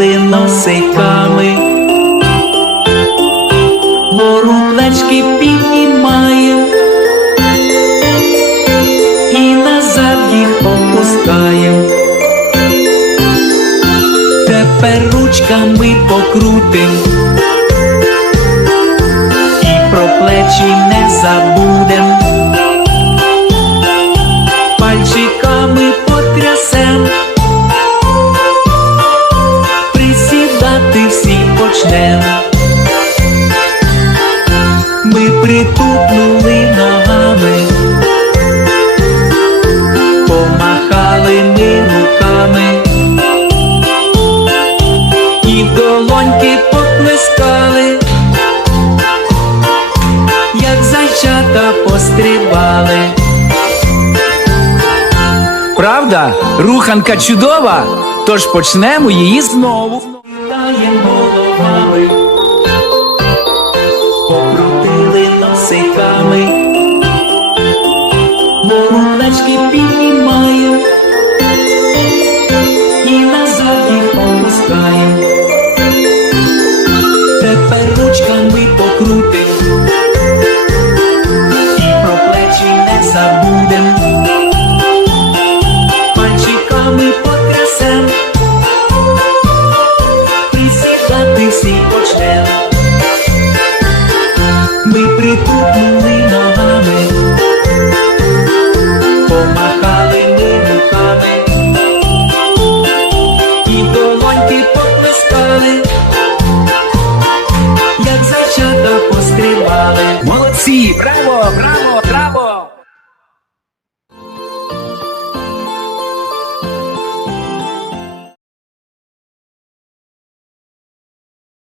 Носиками ками, Ворундачки піднімає і назад їх опускає, тепер ручками покрутим, і про плечі не забудем, пальчиками потрясем. Ми притупнули ногами, помахали ми руками, і долоньки поплескали, як зайчата пострибали. Правда, руханка чудова, тож почнемо її знову. Таєм головами Молодці! Браво, браво!